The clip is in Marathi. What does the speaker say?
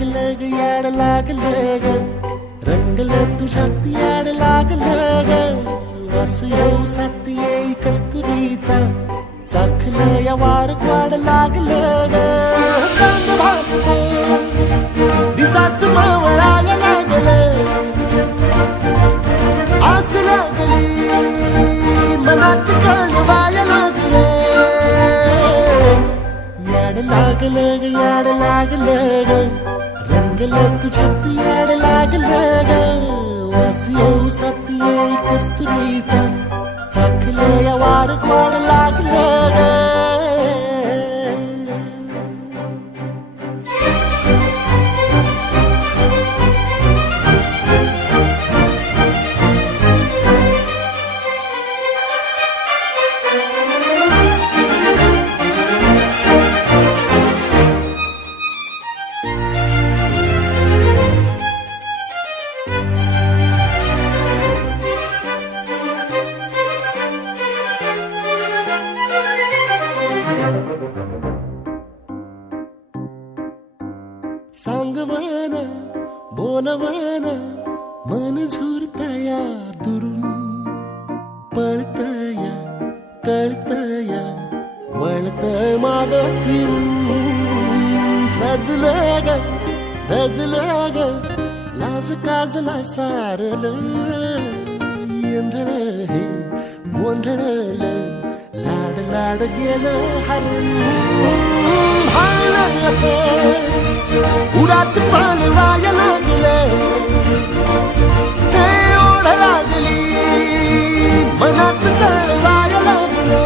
लागलं ग याड लागलं ग रंगलं तुझ्यात याड लागलं ग वास येऊ साथ येई कस्तुरीचा चाखलं या वार वाड लागलं ग चांग भासलं दिसाच मावळायला लागलं आस लागली मनात कळवायला लागलं याड लागलं ग याड लागलं ग रंगलं तुझ्यात याड लागलं ग वास येऊ साथ येई कस्तुरीचा चाखलं या वार गोड लागलं ग सांगवान बोलवान मन झुरतया दुरून पळतया कळतया वळतय माग फिरून सजलं ग धजलं ग लाज काजला सारलं येंधळ हे गोंधळल लाड लाड गेलं हरून भाळलं असं उरात पालवाया लागलं ते ओढ लागली मनात चळवाया लागलं